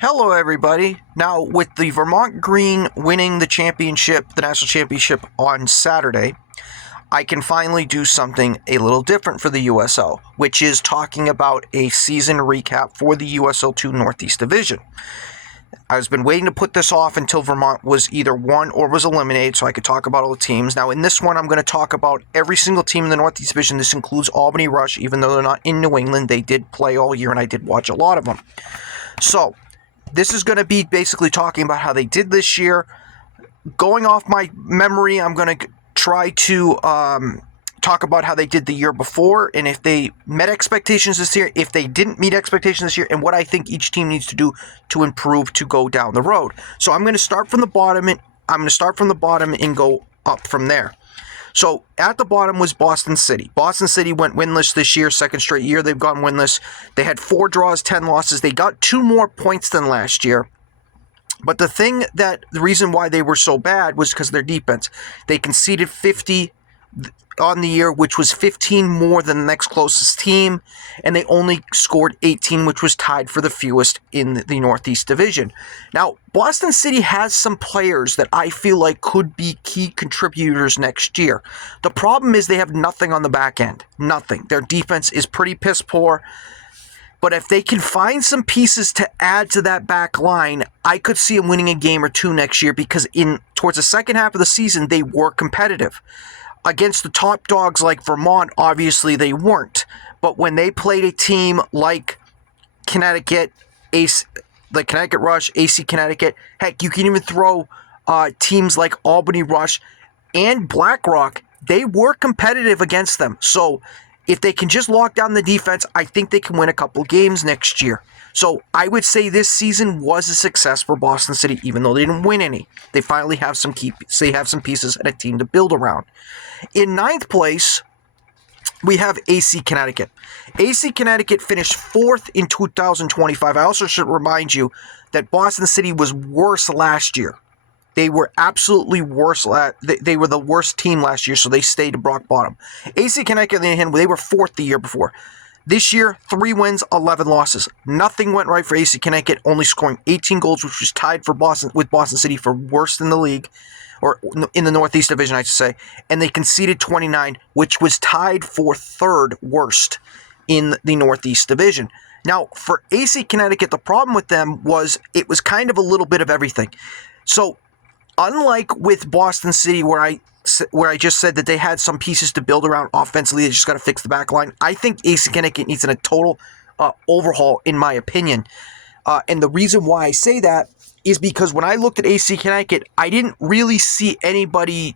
Hello, everybody. Now, with the Vermont Green winning the championship, the national championship on Saturday, I can finally do something a little different for the USL, which is talking about a season recap for the USL 2 Northeast Division. I've been waiting to put this off until Vermont was either won or was eliminated so I could talk about all the teams. Now, in this one, I'm going to talk about every single team in the Northeast Division. This includes Albany Rush, even though they're not in New England. They did play all year, and I did watch a lot of them. So, this is going to be basically talking about how they did this year. Going off my memory, I'm going to try to talk about how they did the year before and if they met expectations this year, if they didn't meet expectations this year, and what I think each team needs to do to improve to go down the road. So I'm going to start from the bottom and go up from there. So at the bottom was Boston City. Boston City went winless this year, second straight year they've gone winless. They had 4 draws, 10 losses. They got 2 more points than last year. But the reason why they were so bad was because of their defense. They conceded 50 on the year, which was 15 more than the next closest team, and they only scored 18, which was tied for the fewest in the Northeast Division. Now, Boston City has some players that I feel like could be key contributors next year. The problem is they have nothing on the back end. Nothing. Their defense is pretty piss poor. But if they can find some pieces to add to that back line, I could see them winning a game or 2 next year because towards the second half of the season, they were competitive. Against the top dogs like Vermont, obviously they weren't. But when they played a team like Connecticut, like Connecticut Rush, AC Connecticut, heck, you can even throw teams like Albany Rush and BlackRock, they were competitive against them. So if they can just lock down the defense, I think they can win a couple games next year. So I would say this season was a success for Boston City, even though they didn't win any. They finally have some pieces and a team to build around. In 9th place, we have AC Connecticut. AC Connecticut finished 4th in 2025. I also should remind you that Boston City was worse last year. They were absolutely worse. They were the worst team last year, so they stayed at rock bottom. AC Connecticut, on the other hand, they were 4th the year before. This year, 3 wins, 11 losses. Nothing went right for AC Connecticut, only scoring 18 goals, which was tied with Boston City for worst in the league, or in the Northeast Division, I should say. And they conceded 29, which was tied for 3rd worst in the Northeast Division. Now, for AC Connecticut, the problem with them was it was kind of a little bit of everything. So, unlike with Boston City, where I just said that they had some pieces to build around offensively, they just got to fix the back line, I think AC Connecticut needs a total overhaul, in my opinion. And the reason why I say that is because when I looked at AC Connecticut, I didn't really see anybody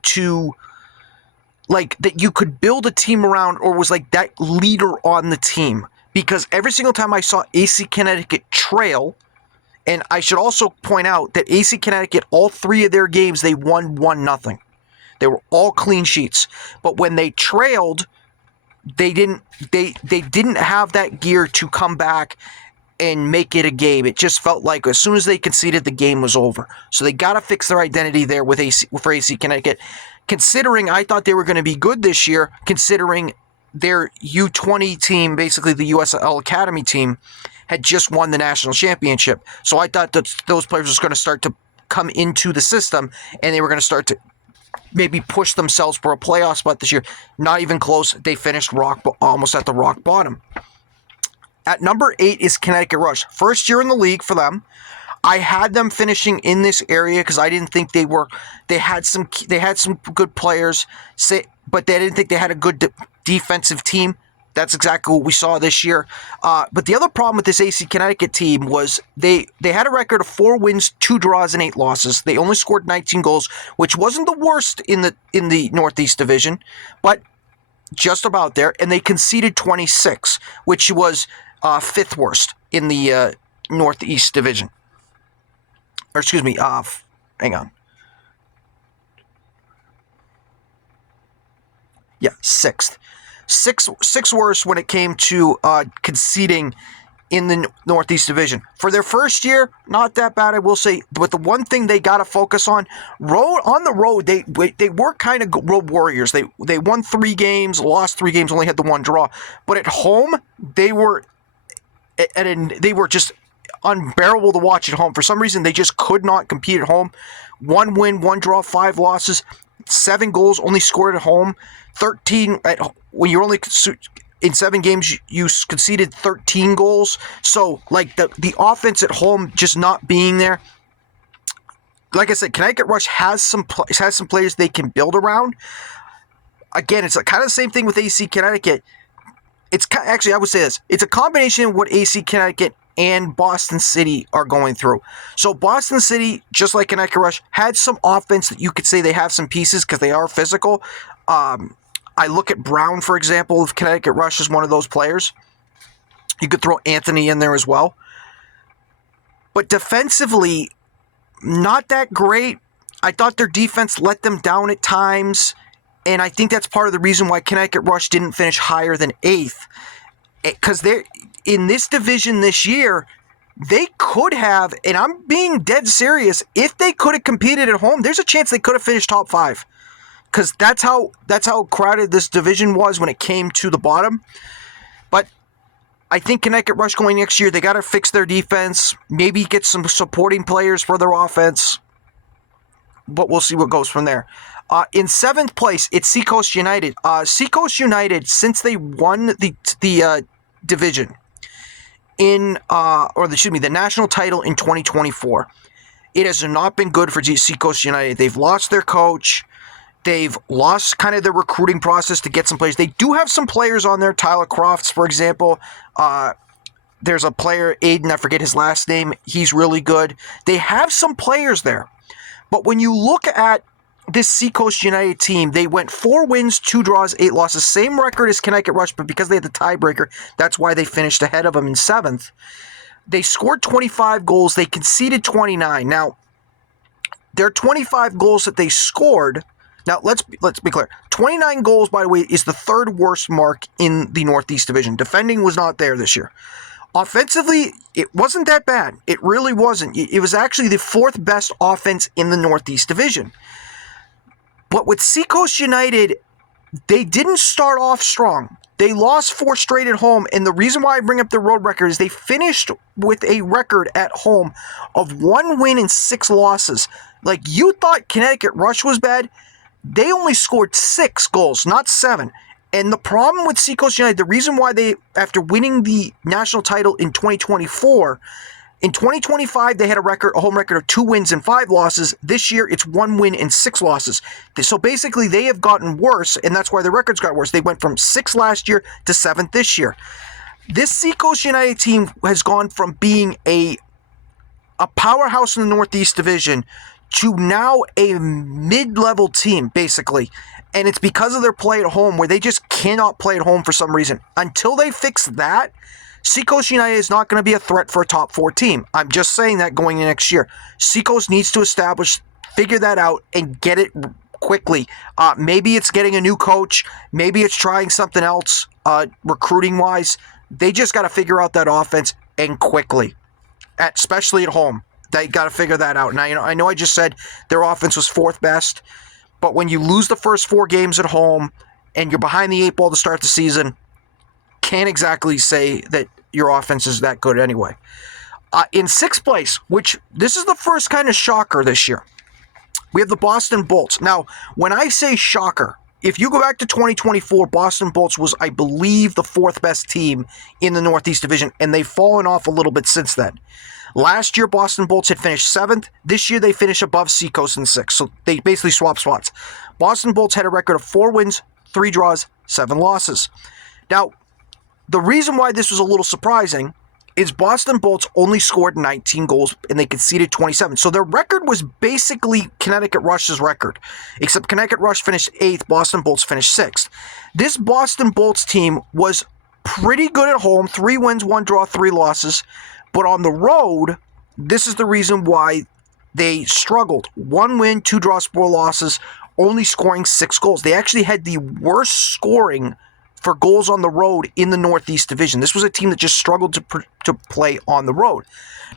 that you could build a team around or was like that leader on the team. Because every single time I saw AC Connecticut trail, and I should also point out that AC Connecticut, all 3 of their games, they won 1-0. They were all clean sheets. But when they trailed, they didn't have that gear to come back and make it a game. It just felt like as soon as they conceded, the game was over. So they got to fix their identity there for AC Connecticut. Considering I thought they were going to be good this year, considering their U20 team, basically the USL Academy team, had just won the national championship. So I thought that those players were going to start to come into the system and they were going to start to maybe push themselves for a playoff spot this year. Not even close. They finished almost at the rock bottom. At number 8 is Connecticut Rush. First year in the league for them. I had them finishing in this area because I didn't think they had some good players, but they didn't think they had a good defensive team. That's exactly what we saw this year. But the other problem with this AC Connecticut team was they had a record of 4 wins, 2 draws, and 8 losses. They only scored 19 goals, which wasn't the worst in the Northeast Division, but just about there. And they conceded 26, which was 5th worst in the Northeast Division. Or excuse me, hang on. Yeah, 6th. Six worse when it came to conceding in the Northeast Division. For their first year, not that bad, I will say. But the one thing they got to focus on the road, they were kind of road warriors. They won 3 games, lost 3 games, only had the 1 draw. But at home, they were just unbearable to watch at home. For some reason, they just could not compete at home. 1 win, 1 draw, 5 losses, 7 goals only scored at home, 13 at when you're only in 7 games you conceded 13 goals. So like the offense at home just not being there. Like I said, Connecticut Rush has some players they can build around. Again, it's kind of the same thing with AC Connecticut. It's actually, I would say this. It's a combination of what AC Connecticut and Boston City are going through. So Boston City, just like Connecticut Rush, had some offense that you could say they have some pieces because they are physical. I look at Brown, for example, of Connecticut Rush as one of those players. You could throw Anthony in there as well. But defensively, not that great. I thought their defense let them down at times. And I think that's part of the reason why Connecticut Rush didn't finish higher than 8th. Because they're in this division this year, they could have, and I'm being dead serious, if they could have competed at home, there's a chance they could have finished top 5. Because that's how crowded this division was when it came to the bottom. But I think Connecticut Rush going next year, they got to fix their defense, maybe get some supporting players for their offense. But we'll see what goes from there. In 7th place, it's Seacoast United. Seacoast United, since they won the division the national title in 2024, it has not been good for Seacoast United. They've lost their coach. They've lost kind of their recruiting process to get some players. They do have some players on there. Tyler Crofts, for example. There's a player, Aiden, I forget his last name. He's really good. They have some players there. But when you look at this Seacoast United team, they went 4 wins, 2 draws, 8 losses. Same record as Connecticut Rush, but because they had the tiebreaker, that's why they finished ahead of them in 7th. They scored 25 goals. They conceded 29. Now, their 25 goals that they scored... Now, let's be clear. 29 goals, by the way, is the 3rd worst mark in the Northeast Division. Defending was not there this year. Offensively, it wasn't that bad. It really wasn't. It was actually the 4th best offense in the Northeast Division. But with Seacoast United, they didn't start off strong. They lost 4 straight at home, and the reason why I bring up their road record is they finished with a record at home of 1 win and 6 losses. Like, you thought Connecticut Rush was bad? They only scored 6 goals, not 7. And the problem with Seacoast United, the reason why they, after winning the national title in 2024, in 2025 they had a home record of 2 wins and 5 losses. This year it's 1 win and 6 losses. So basically they have gotten worse, and that's why their records got worse. They went from 6th last year to 7th this year. This Seacoast United team has gone from being a powerhouse in the Northeast Division to now a mid-level team, basically. And it's because of their play at home, where they just cannot play at home for some reason. Until they fix that, Seacoast United is not going to be a threat for a top 4 team. I'm just saying that going into next year. Seacoast needs to figure that out, and get it quickly. Maybe it's getting a new coach. Maybe it's trying something else recruiting-wise. They just got to figure out that offense, and quickly, especially at home. They got to figure that out. Now, I know I just said their offense was 4th best, but when you lose the first 4 games at home and you're behind the 8 ball to start the season, can't exactly say that your offense is that good anyway. In 6th place, which this is the first kind of shocker this year, we have the Boston Bolts. Now, when I say shocker, if you go back to 2024, Boston Bolts was, I believe, the 4th best team in the Northeast Division, and they've fallen off a little bit since then. Last year, Boston Bolts had finished 7th. This year, they finished above Seacoast in 6th. So they basically swapped spots. Boston Bolts had a record of 4 wins, 3 draws, 7 losses. Now, the reason why this was a little surprising is Boston Bolts only scored 19 goals and they conceded 27. So their record was basically Connecticut Rush's record, except Connecticut Rush finished 8th, Boston Bolts finished 6th. This Boston Bolts team was pretty good at home, 3 wins, 1 draw, 3 losses. But on the road, this is the reason why they struggled. 1 win, 2 draws, 4 losses, only scoring 6 goals. They actually had the worst scoring for goals on the road in the Northeast Division. This was a team that just struggled to play on the road.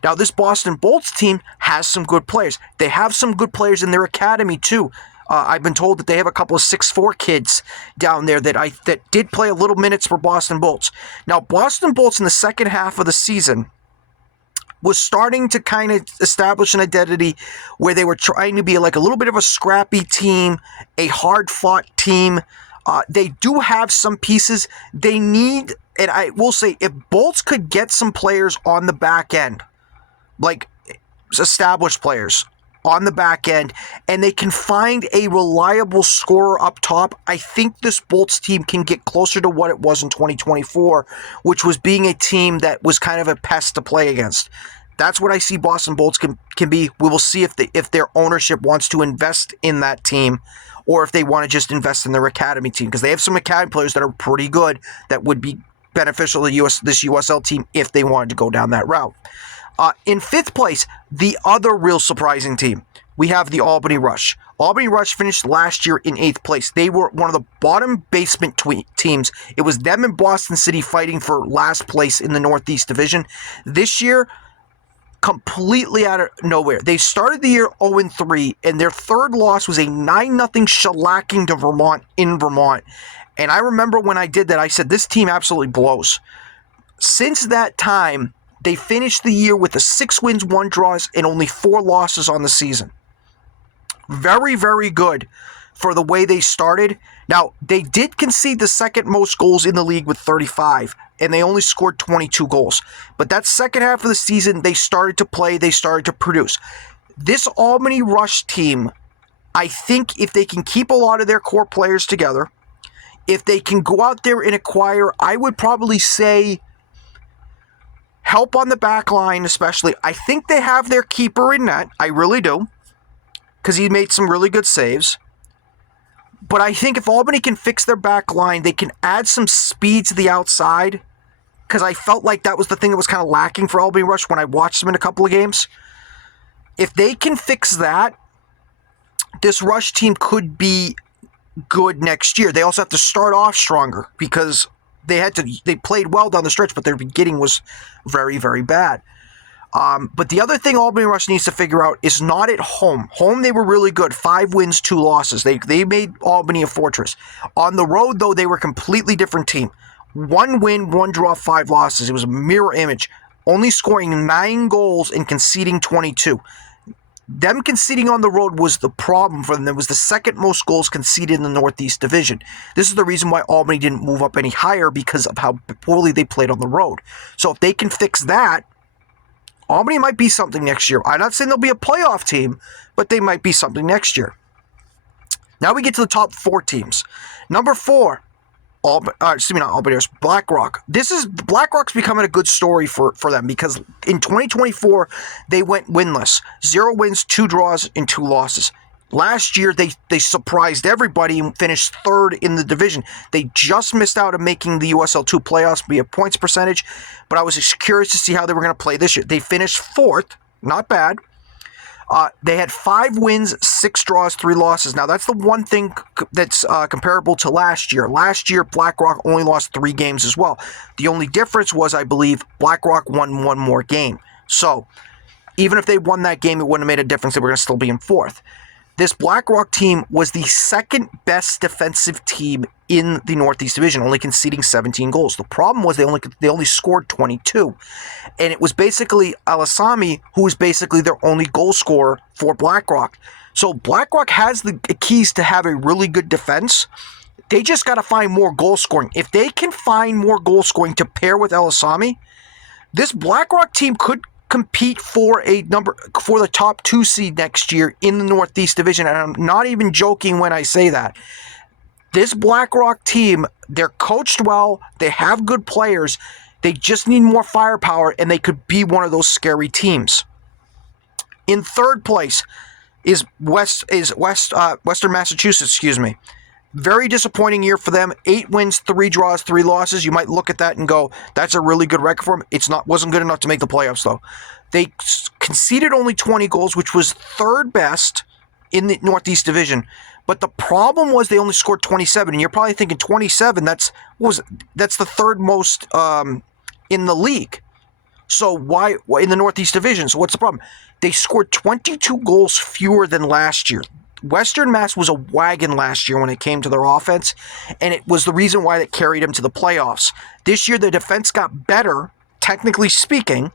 Now, this Boston Bolts team has some good players. They have some good players in their academy, too. I've been told that they have a couple of 6'4" kids down there that did play a little minutes for Boston Bolts. Now, Boston Bolts in the second half of the season was starting to kind of establish an identity where they were trying to be like a little bit of a scrappy team, a hard-fought team. They do have some pieces. They need, and I will say, if Bolts could get some players on the back end, like established players on the back end, and they can find a reliable scorer up top, I think this Bolts team can get closer to what it was in 2024, which was being a team that was kind of a pest to play against. That's what I see Boston Bolts can be. We will see if their ownership wants to invest in that team, or if they want to just invest in their academy team, because they have some academy players that are pretty good that would be beneficial to this USL team if they wanted to go down that route. In fifth place, the other real surprising team, we have the Albany Rush. Albany Rush finished last year in 8th place. They were one of the bottom basement teams. It was them and Boston City fighting for last place in the Northeast Division. This year, completely out of nowhere. They started the year 0-3, and their third loss was a 9-0 shellacking to Vermont in Vermont. And I remember when I did that, I said, this team absolutely blows. Since that time, they finished the year with 6 wins, 1 draws, and only 4 losses on the season. Very, very good for the way they started. Now, they did concede the second most goals in the league with 35, and they only scored 22 goals. But that second half of the season, they started to play, they started to produce. This Albany Rush team, I think if they can keep a lot of their core players together, if they can go out there and acquire, I would probably say, help on the back line especially. I think they have their keeper in net. I really do. Because he made some really good saves. But I think if Albany can fix their back line, they can add some speed to the outside. Because I felt like that was the thing that was kind of lacking for Albany Rush when I watched them in a couple of games. If they can fix that, this Rush team could be good next year. They also have to start off stronger because they played well down the stretch, but their beginning was very, very bad. But the other thing Albany Rush needs to figure out is not at home. Home, they were really good. 5 wins, 2 losses. They made Albany a fortress. On the road, though, they were a completely different team. 1 win, 1 draw, 5 losses. It was a mirror image. Only scoring 9 goals and conceding 22. Them conceding on the road was the problem for them. It was the second most goals conceded in the Northeast Division. This is the reason why Albany didn't move up any higher, because of how poorly they played on the road. So if they can fix that, Albany might be something next year. I'm not saying they'll be a playoff team, but they might be something next year. Now we get to the top 4 teams. Number 4, BlackRock. BlackRock's becoming a good story for them, because in 2024, they went winless. 0 wins, 2 draws, and 2 losses. Last year, they surprised everybody and finished 3rd in the division. They just missed out on making the USL 2 playoffs via points percentage, but I was curious to see how they were going to play this year. They finished 4th, not bad. They had 5 wins, 6 draws, 3 losses. Now, that's the one thing that's comparable to last year. Last year, BlackRock only lost 3 games as well. The only difference was, I believe, BlackRock won 1 more game. So, even if they won that game, it wouldn't have made a difference. They were going to still be in 4th. This BlackRock team was the second best defensive team in the Northeast Division, only conceding 17 goals. The problem was they only scored 22. And it was basically Alasami who was basically their only goal scorer for BlackRock. So BlackRock has the keys to have a really good defense. They just got to find more goal scoring. If they can find more goal scoring to pair with Alasami, this BlackRock team could compete for the top 2 seed next year in the Northeast Division, and I'm not even joking when I say that. This BlackRock team, they're coached well, they have good players, they just need more firepower, and they could be one of those scary teams. In 3rd place is Western Massachusetts, Very disappointing year for them. 8 wins, 3 draws, 3 losses. You might look at that and go, that's a really good record for them. Wasn't good enough to make the playoffs, though. They conceded only 20 goals, which was 3rd best in the Northeast Division. But the problem was they only scored 27. And you're probably thinking 27, that's the 3rd most in the league. So why in the Northeast Division? So what's the problem? They scored 22 goals fewer than last year. Western Mass was a wagon last year when it came to their offense, and it was the reason why it carried them to the playoffs. This year, the defense got better, technically speaking,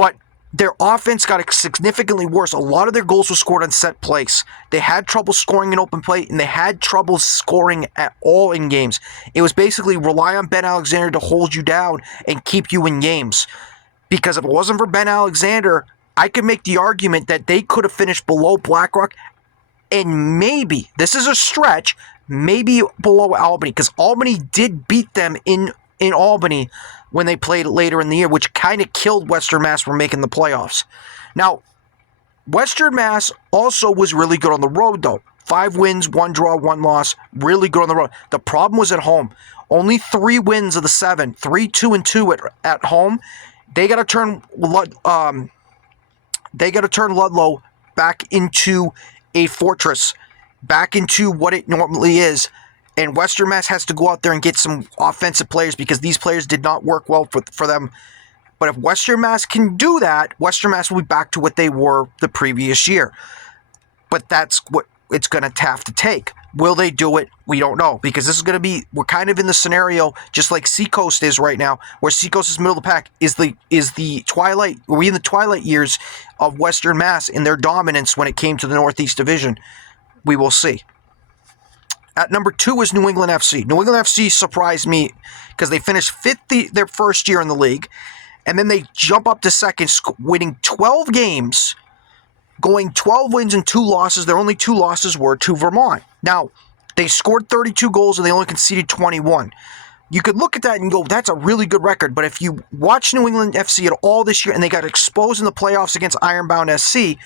but their offense got significantly worse. A lot of their goals were scored on set plays. They had trouble scoring in open play, and they had trouble scoring at all in games. It was basically rely on Ben Alexander to hold you down and keep you in games. Because if it wasn't for Ben Alexander, I could make the argument that they could have finished below BlackRock, and maybe, this is a stretch, maybe below Albany, because Albany did beat them in Albany when they played later in the year, which kind of killed Western Mass from making the playoffs. Now, Western Mass also was really good on the road, though. 5 wins, 1 draw, 1 loss. Really good on the road. The problem was at home. Only 3 wins of the 7. 3, 2, and 2 at home. They got to turn Ludlow back into a fortress, back into what it normally is. And Western Mass has to go out there and get some offensive players because these players did not work well for them. But if Western Mass can do that, Western Mass will be back to what they were the previous year. But that's what it's going to have to take. Will they do it? We don't know, because this is going to be, we're kind of in the scenario just like Seacoast is right now, where Seacoast is middle of the pack, is the twilight, are we in the twilight years of Western Mass in their dominance when it came to the Northeast Division? We will see. At number 2 is New England FC. New England FC surprised me because they finished 5th their first year in the league, and then they jump up to second, winning 12 games, going 12 wins and 2 losses. Their only 2 losses were to Vermont. Now, they scored 32 goals and they only conceded 21. You could look at that and go, that's a really good record. But if you watch New England FC at all this year, and they got exposed in the playoffs against Ironbound SC,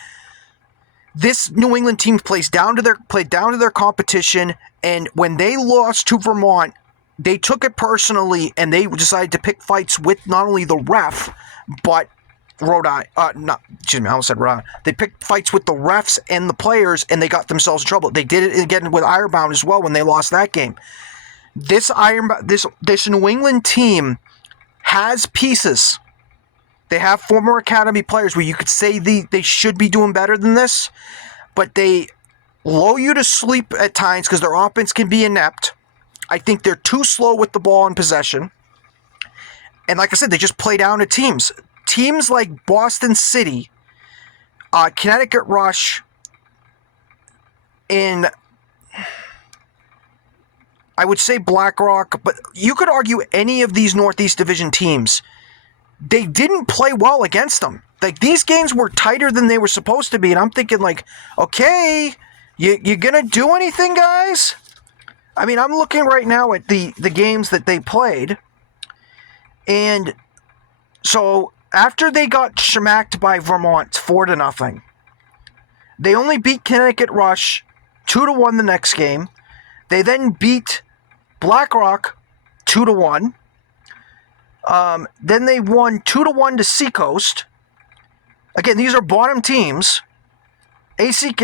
this New England team played down to their competition, and when they lost to Vermont, they took it personally, and they decided to pick fights with not only the ref, but Rhode Island. I almost said Rhode Island. They picked fights with the refs and the players, and they got themselves in trouble. They did it again with Ironbound as well when they lost that game. This New England team has pieces. They have former academy players where you could say they should be doing better than this, but they lull you to sleep at times because their offense can be inept. I think they're too slow with the ball in possession. And like I said, they just play down to teams. Teams like Boston City, Connecticut Rush, and I would say BlackRock, but you could argue any of these Northeast Division teams, they didn't play well against them. Like, these games were tighter than they were supposed to be, and I'm thinking, like, okay, you gonna do anything, guys? I mean, I'm looking right now at the games that they played, and so after they got schmacked by Vermont 4-0, they only beat Connecticut Rush 2-1 the next game. They then beat BlackRock 2-1. Then they won 2-1 to Seacoast. Again, these are bottom teams. AC,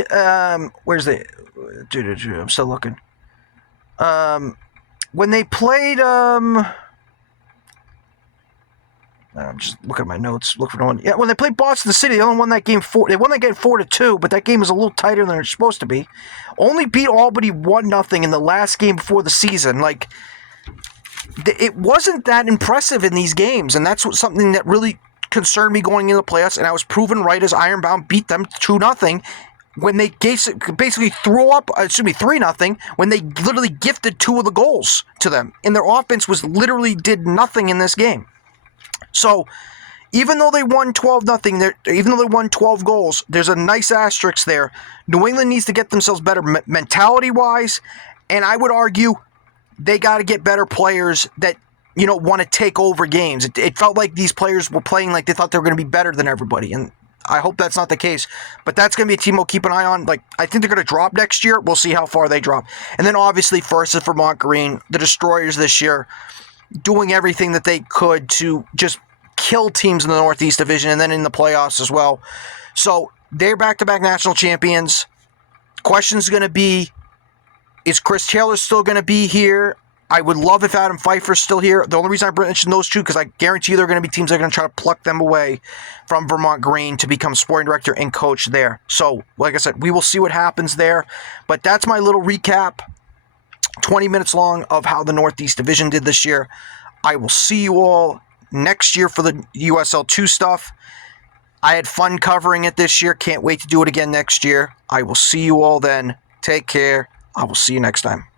where's the? I'm still looking. When they played, I'm just looking at my notes. Look for the one. Yeah, when they played Boston City, they only won that game 4. They won that game 4-2, but that game was a little tighter than it's supposed to be. Only beat Albany 1-0 in the last game before the season. Like, it wasn't that impressive in these games, and that's something that really concerned me going into the playoffs. And I was proven right as Ironbound beat them 2-0 when they basically threw up. 3-0 when they literally gifted 2 of the goals to them, and their offense literally did nothing in this game. So, even though they won 12-0, even though they won 12 goals, there's a nice asterisk there. New England needs to get themselves better mentality-wise, and I would argue they got to get better players that, want to take over games. It felt like these players were playing like they thought they were going to be better than everybody, and I hope that's not the case. But that's going to be a team we'll keep an eye on. Like, I think they're going to drop next year. We'll see how far they drop. And then, obviously, first is Vermont Green, the Destroyers this year, doing everything that they could to just kill teams in the Northeast Division and then in the playoffs as well. So they're back-to-back national champions. Question's going to be, is Chris Taylor still going to be here? I would love if Adam Pfeiffer's still here. The only reason I mentioned those two, because I guarantee you there are going to be teams that are going to try to pluck them away from Vermont Green to become sporting director and coach there. So, like I said, we will see what happens there. But that's my little recap, 20 minutes long, of how the Northeast Division did this year. I will see you all next year for the USL 2 stuff. I had fun covering it this year. Can't wait to do it again next year. I will see you all then. Take care. I will see you next time.